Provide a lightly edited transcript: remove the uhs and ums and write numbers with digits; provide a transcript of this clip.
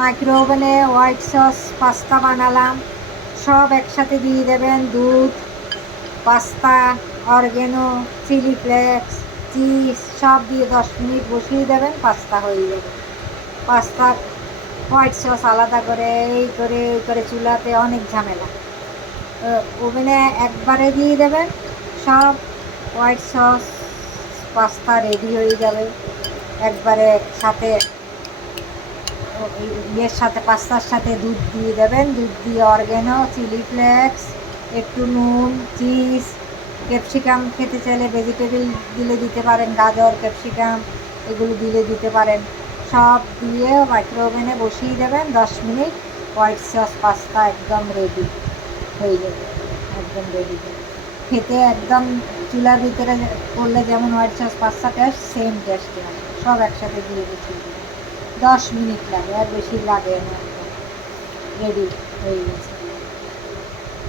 Micro ওভেনে white sauce pasta বানালাম, সব একসাথে দিয়ে দেবেন। দুধ, পাস্তা, অরগ্যানো, চিলি ফ্লেক্স, চিজ সব দিয়ে 10 মিনিট বসিয়ে দেবেন, পাস্তা হয়ে যাবে। পাস্তা হোয়াইট সস আলাদা করে এই করে চুলাতে অনেক ঝামেলা। ওভেনে একবারে দিয়ে দেবেন, সব হোয়াইট সস পাস্তা রেডি হয়ে যাবে। একবারে সাথে ইয়ের সাথে পাস্তার সাথে দুধ দিয়ে দেবেন, দুধ দিয়ে অরগ্যানো, চিলি ফ্লেক্স, একটু নুন, চিজ, ক্যাপসিকাম খেতে চাইলে ভেজিটেবল দিলে দিতে পারেন, গাজর, ক্যাপসিকাম এগুলো দিলে দিতে পারেন। সব দিয়ে মাইক্রো ওভেনে বসিয়ে দেবেন 10 মিনিট। হোয়াইট সস পাস্তা একদম রেডি হয়ে যাবে, একদম রেডি। খেতে একদম চুলার ভিতরে করলে যেমন white sauce pasta test, same test আসে। সব একসাথে দিয়ে বসিয়ে দেবেন, 10 মিনিট লাগে, আর বেশি লাগে না। রেডি হয়ে গেছে।